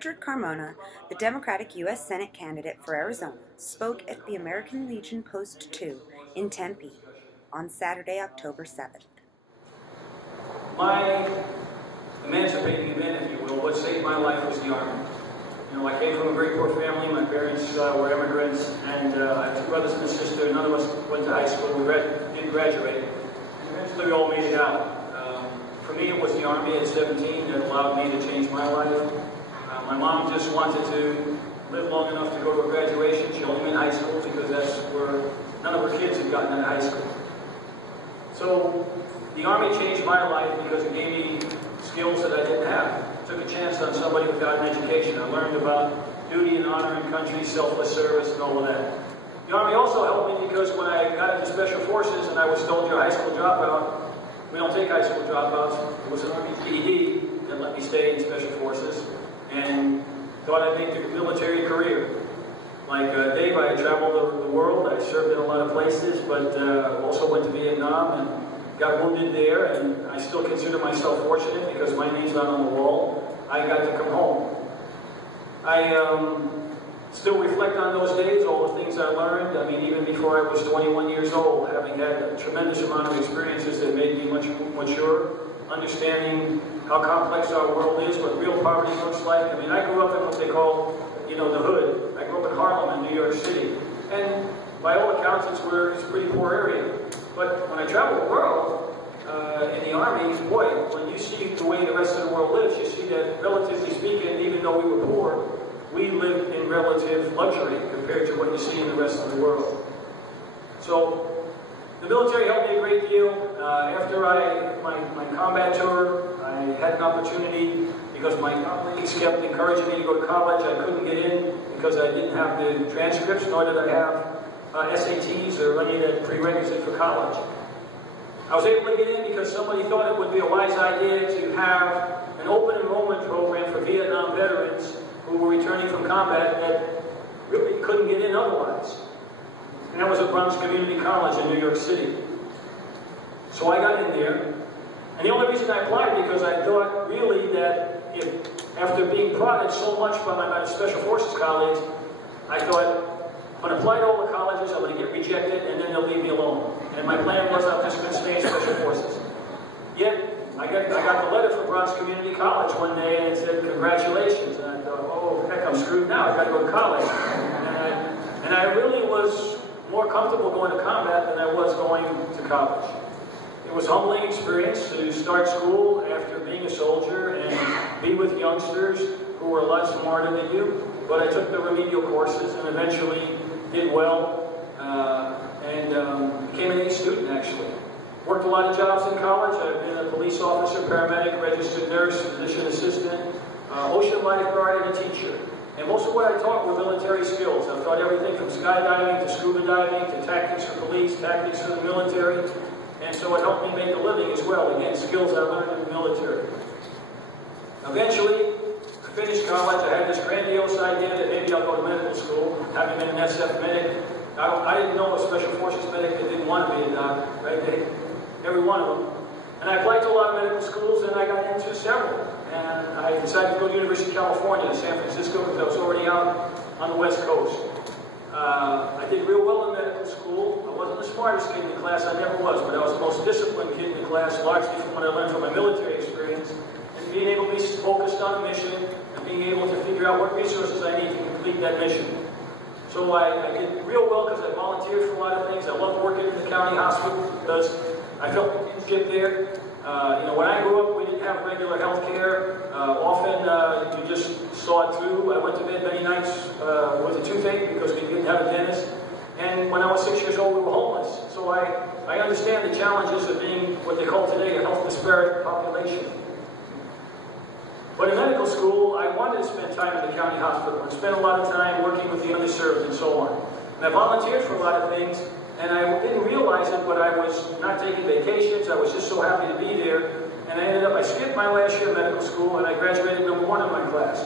Richard Carmona, the Democratic U.S. Senate candidate for Arizona, spoke at the American Legion Post 2 in Tempe on Saturday, October 7th. My emancipating event, if you will, what saved my life was the Army. You know, I came from a very poor family. My parents were immigrants, and I have two brothers and a sister. None of us went to high school. We didn't graduate. And eventually we all made it out. For me, it was the Army at 17 that allowed me to change my life. My mom just wanted to live long enough to go to a graduation. She only meant high school because that's where none of her kids had gotten into high school. So the Army changed my life because it gave me skills that I didn't have. I took a chance on somebody without an education. I learned about duty and honor in country, selfless service, and all of that. The Army also helped me because when I got into Special Forces and I was told you're a high school dropout, we don't take high school dropouts. It was an Army PED that let me stay in Special Forces and thought I'd make a military career. Like Dave, I traveled the world. I served in a lot of places, but also went to Vietnam and got wounded there, and I still consider myself fortunate because my name's not on the wall. I got to come home. I still reflect on those days, all the things I learned. I mean, even before I was 21 years old, having had a tremendous amount of experiences that made me much mature, understanding how complex our world is, what real poverty looks like. I mean, I grew up in what they call, you know, the hood. I grew up in Harlem in New York City. And by all accounts, it's a pretty poor area. But when I travel the world, in the Army, boy, when you see the way the rest of the world lives, you see that, relatively speaking, even though we were poor, we lived in relative luxury compared to what you see in the rest of the world. So, the military helped me a great deal. After my combat tour, I had an opportunity because my colleagues kept encouraging me to go to college. I couldn't get in because I didn't have the transcripts, nor did I have SATs or any of that prerequisite for college. I was able to get in because somebody thought it would be a wise idea to have an open enrollment program for Vietnam veterans who were returning from combat that really couldn't get in otherwise. And that was at Bronx Community College in New York City. So I got in there, and the only reason I applied because I thought really that if, after being prodded so much by my Special Forces colleagues, I thought, I'm going to apply to all the colleges, I'm going to get rejected, and then they'll leave me alone. And my plan was I'm just going to stay in Special Forces. Yet, I got the letter from Bronx Community College one day, and it said, congratulations. And I thought, oh, heck, I'm screwed now. I've got to go to college. And I really was more comfortable going to combat than I was going to college. It was a humbling experience to start school after being a soldier and be with youngsters who were a lot smarter than you. But I took the remedial courses and eventually did well and became an A student, actually. Worked a lot of jobs in college. I've been a police officer, paramedic, registered nurse, physician assistant, ocean lifeguard, and a teacher. And most of what I taught were military skills. I've taught everything from skydiving to scuba diving to tactics for police, tactics for the military. And so it helped me make a living as well. Again, skills I learned in the military. Eventually, I finished college. I had this grandiose idea that maybe I'll go to medical school. Having been an SF medic, I didn't know a Special Forces medic that didn't want to be a doctor, right? Every one of them. And I applied to a lot of medical schools, and I got into several. And I decided to go to the University of California, San Francisco, because I was already out on the West Coast. I did real well in medical school. I wasn't the smartest kid in the class, I never was, but I was the most disciplined kid in the class, largely from what I learned from my military experience, and being able to be focused on a mission, and being able to figure out what resources I need to complete that mission. So I did real well because I volunteered for a lot of things. I loved working in the county hospital because I felt kinship there. You know, when I grew up, we didn't have regular health care. Often, you just saw it through. I went to bed many nights with a toothache because we didn't have a dentist. And when I was 6 years old, we were homeless. So I understand the challenges of being what they call today a health disparate population. But in medical school, I wanted to spend time in the county hospital and spend a lot of time working with the underserved and so on. And I volunteered for a lot of things. And I didn't realize it, but I was not taking vacations. I was just so happy to be there. And I skipped my last year of medical school, and I graduated #1 in my class.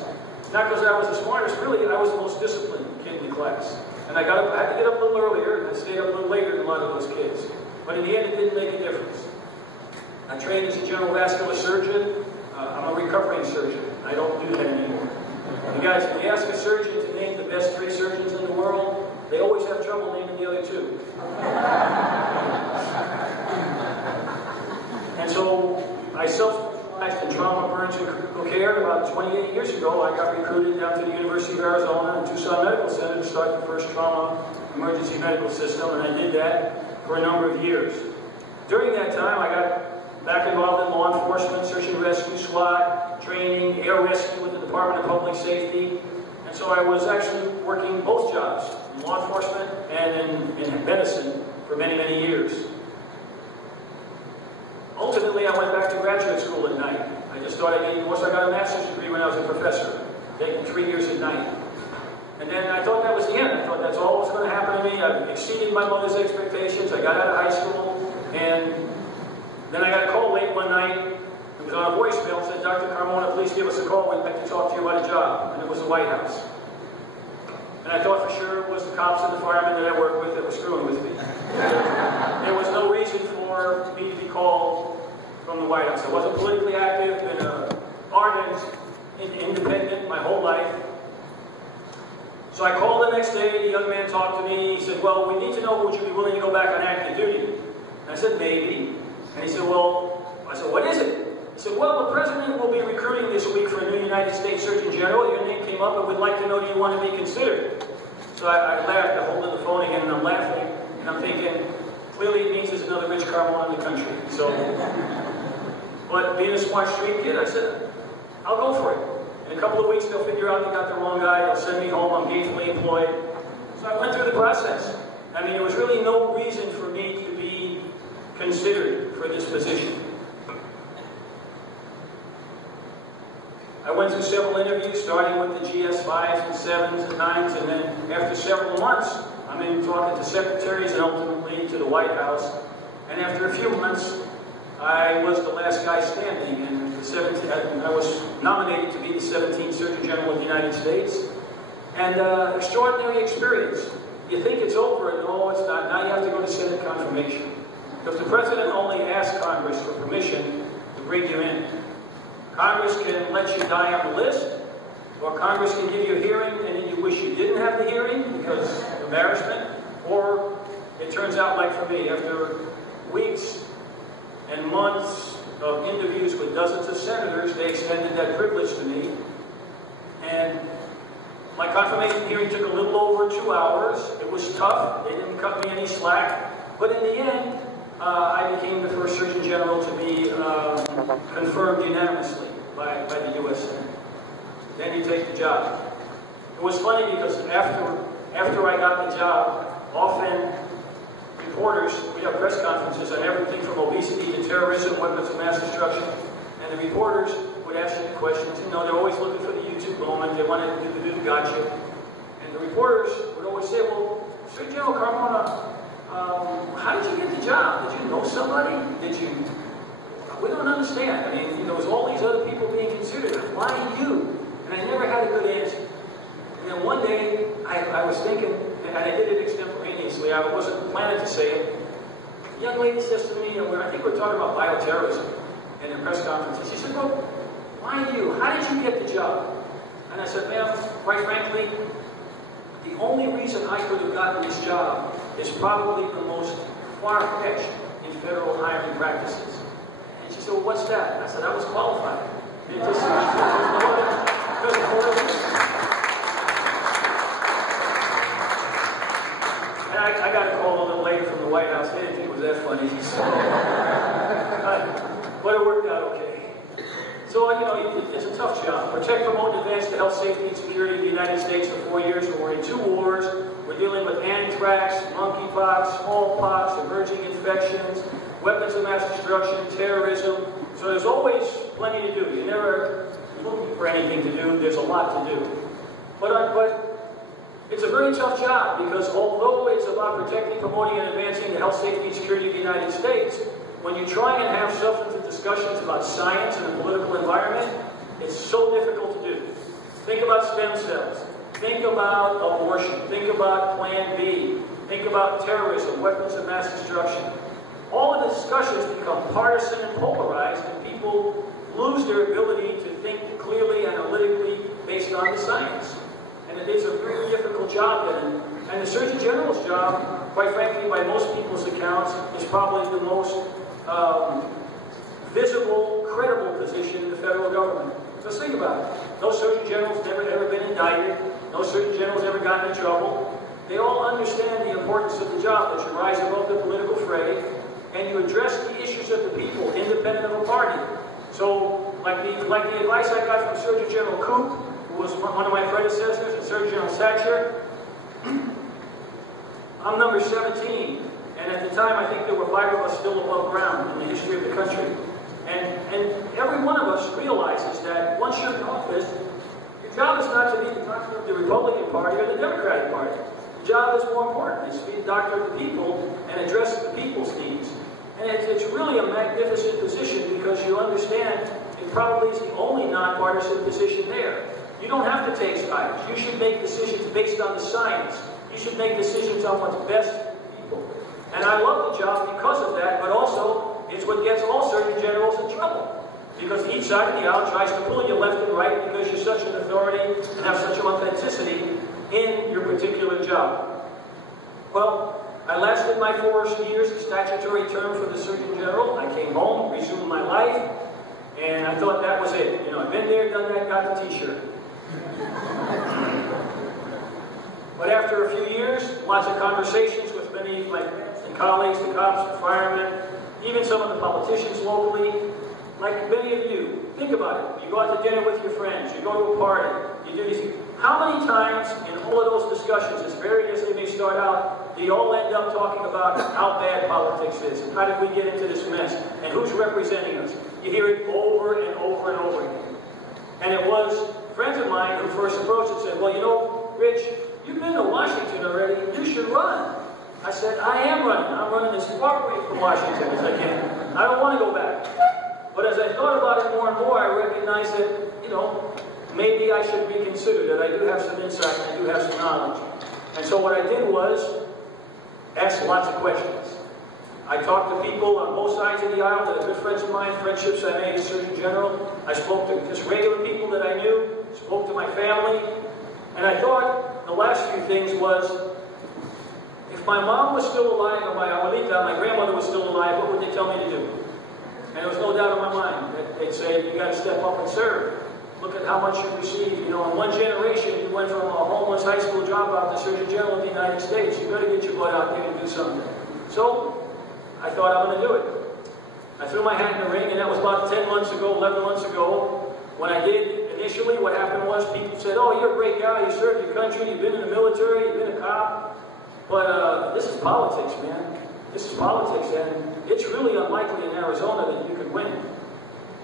Not because I was the smartest, really, I was the most disciplined kid in the class. And I had to get up a little earlier, and I stayed up a little later than a lot of those kids. But in the end, it didn't make a difference. I trained as a general vascular surgeon. I'm a recovering surgeon. I don't do that anymore. Guys, if you ask a surgeon to name the best 3 surgeons in the world, they always have trouble naming the other 2. And so I self-specialized in trauma, burns, and critical care. About 28 years ago, I got recruited down to the University of Arizona and Tucson Medical Center to start the first trauma emergency medical system, and I did that for a number of years. During that time, I got back involved in law enforcement, search and rescue, SWAT, training, air rescue with the Department of Public Safety. And so I was actually working both jobs, in law enforcement and in medicine for many, many years. Ultimately, I went back to graduate school at night. I just thought once I got a master's degree when I was a professor, taking 3 years at night. And then I thought that was the end. I thought that's all that was going to happen to me. I exceeded my mother's expectations. I got out of high school, and then I got a call late one night. It was on a voicemail. It said, "Dr. Carmona, please give us a call. We'd like to talk to you about a job." And it was the White House. And I thought for sure it was the cops and the firemen that I worked with that were screwing with me. There was no reason for me to be called from the White House. I wasn't politically active, been an ardent independent my whole life. So I called the next day. The young man talked to me. He said, "Well, we need to know, would you be willing to go back on active duty?" And I said, "Maybe." And he said, I said, "What is it?" He said, "Well, the President will be recruiting this week for a new United States Surgeon General. Your name came up and would like to know, do you want to be considered?" So I laughed. I hold the phone again, and I'm laughing. And I'm thinking, clearly it means there's another Rich Carmona in the country. So, but being a smart street kid, I said, "I'll go for it. In a couple of weeks, they'll figure out they got the wrong guy. They'll send me home. I'm gainfully employed." So I went through the process. I mean, there was really no reason for me to be considered for this position. I went through several interviews, starting with the GS5s and 7s and 9s, and then after several months, I'm in talking to secretaries and ultimately to the White House. And after a few months, I was the last guy standing, and I was nominated to be the 17th Surgeon General of the United States. And extraordinary experience. You think it's over, and no, it's not. Now you have to go to Senate confirmation. Because the President only asks Congress for permission to bring you in. Congress can let you die on the list, or Congress can give you a hearing and then you wish you didn't have the hearing because of embarrassment, or it turns out like for me, after weeks and months of interviews with dozens of senators, they extended that privilege to me. And my confirmation hearing took a little over 2 hours. It was tough. They didn't cut me any slack. But in the end, I became the first Surgeon General to be confirmed unanimously by the U.S. Senate. Then you take the job. It was funny because after I got the job, often reporters, we have press conferences on everything from obesity to terrorism, weapons of mass destruction, and the reporters would ask you questions. You know, they're always looking for the YouTube moment. They want to do the gotcha. And the reporters would always say, "Well, Sir General Carmona, how did you get the job? Did you know somebody? We don't understand. I mean, there was all these other people being considered. Why you?" And I never had a good answer. And then one day, I was thinking, and I did it extemporaneously. I wasn't planning to say it. A young lady says to me, I think we're talking about bioterrorism in a press conference. And she said, "Well, why you? How did you get the job?" And I said, "Ma'am, quite frankly, the only reason I could have gotten this job is probably the most far-fetched in federal hiring practices." And she said, "Well, what's that?" I said, "I was qualified." And it just, and I got a call a little later from the White House. They didn't think it was that funny. So, but it worked out okay. So, it's a tough job. Protect, promote, and advance the health, safety, and security of the United States for 4 years. We're in 2 wars. We're dealing with anthrax, monkeypox, smallpox, emerging infections, weapons of mass destruction, terrorism. So there's always plenty to do. You're never looking for anything to do. There's a lot to do. But it's a very tough job because although it's about protecting, promoting, and advancing the health, safety, and security of the United States, when you try and have substantive discussions about science and the political environment, it's so difficult to do. Think about stem cells. Think about abortion. Think about Plan B. Think about terrorism, weapons of mass destruction. All of the discussions become partisan and polarized, and people lose their ability to think clearly, analytically, based based on the science. And it is a very difficult job, and the Surgeon General's job, quite frankly, by most people's accounts, is probably the most visible, credible position in the federal government. Just think about it. No Surgeon General's ever been indicted. No Surgeon General's ever gotten in trouble. They all understand the importance of the job, that you rise above the political fray, and you address the issues of the people, independent of a party. So, like the advice I got from Surgeon General Koop, who was one of my predecessors, and Surgeon General Satcher, I'm number 17, and at the time I think there were 5 of us still above ground in the history of the country. And every one of us realizes that once you're in office, your job is not to be the doctor of the Republican Party or the Democratic Party. The job is more important. It's to be the doctor of the people and address the people's needs. And it's really a magnificent position because you understand it probably is the only nonpartisan position there. You don't have to take sides. You should make decisions based on the science. You should make decisions on what's best for people. And I love the job because of that, but also it's what gets all Surgeon Generals in trouble. Because each side of the aisle tries to pull you left and right because you're such an authority and have such authenticity in your particular job. Well, I lasted my 4 years, the statutory term for the Surgeon General. I came home, resumed my life, and I thought that was it. You know, I've been there, done that, got the t-shirt. But after a few years, lots of conversations with many of my friends and colleagues, the cops, the firemen, even some of the politicians locally, like many of you, think about it. You go out to dinner with your friends, you go to a party, you do these things. How many times in all of those discussions, as varied as they may start out, do you all end up talking about how bad politics is, and how did we get into this mess, and who's representing us? You hear it over and over and over again. And it was friends of mine who first approached and said, well, you know, Rich, you've been to Washington already, you should run. I said, I am running. I'm running as far away from Washington as I can. I don't want to go back. But as I thought about it more and more, I recognized that, you know, maybe I should reconsider that I do have some insight and I do have some knowledge. And so what I did was ask lots of questions. I talked to people on both sides of the aisle that are good friends of mine, friendships I made as Surgeon General. I spoke to just regular people that I knew, spoke to my family, and I thought the last few things was, if my mom was still alive, or my abuelita, my grandmother was still alive, what would they tell me to do? And there was no doubt in my mind that they'd say, you got to step up and serve. Look at how much you received. You know, in one generation, you went from a homeless high school dropout to Surgeon General of the United States. You better get your butt out there and do something. So, I thought I'm going to do it. I threw my hat in the ring, and that was about 10 months ago, 11 months ago. When I did, initially, what happened was people said, oh, you're a great guy, you served your country, you've been in the military, you've been a cop. But this is politics, man. This is politics, and it's really unlikely in Arizona that you could win.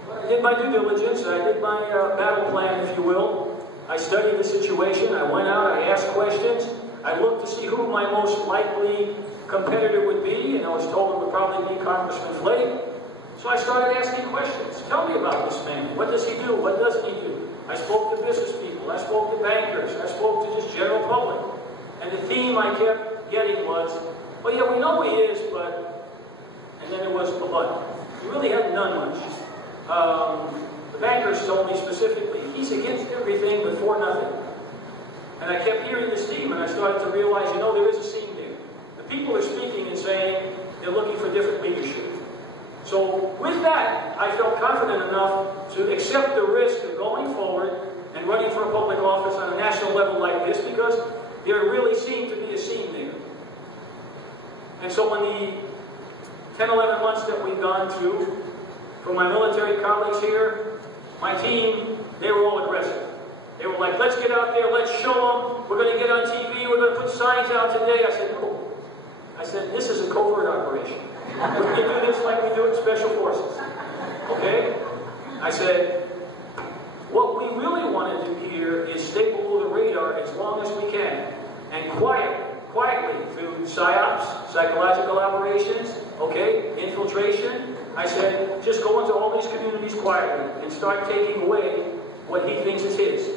But I did my due diligence, I did my battle plan, if you will. I studied the situation, I went out, I asked questions, I looked to see who my most likely competitor would be, and I was told it would probably be Congressman Flake. So I started asking questions. Tell me about this man. What does he do? What doesn't he do? I spoke to business people, I spoke to bankers, I spoke to just general public. And the theme I kept getting was, well, yeah, we know he is, but... And then there was the but. He really hadn't done much. The bankers told me specifically, he's against everything but for nothing. And I kept hearing this theme, and I started to realize, you know, there is a scene there. The people are speaking and saying they're looking for different leadership. So with that, I felt confident enough to accept the risk of going forward and running for a public office on a national level like this, because there really seemed to be a scene there. And so when the 10, 11 months that we've gone through, from my military colleagues here, my team, they were all aggressive. They were like, let's get out there, let's show them, we're going to get on TV, we're going to put signs out today. I said, no. I said, this is a covert operation. We're going to do this like we do in Special Forces. Okay? I said, what we really want to do here is stay below the radar as long as we can. And quietly, through PSYOPs, psychological operations, okay, infiltration. I said, just go into all these communities quietly and start taking away what he thinks is his.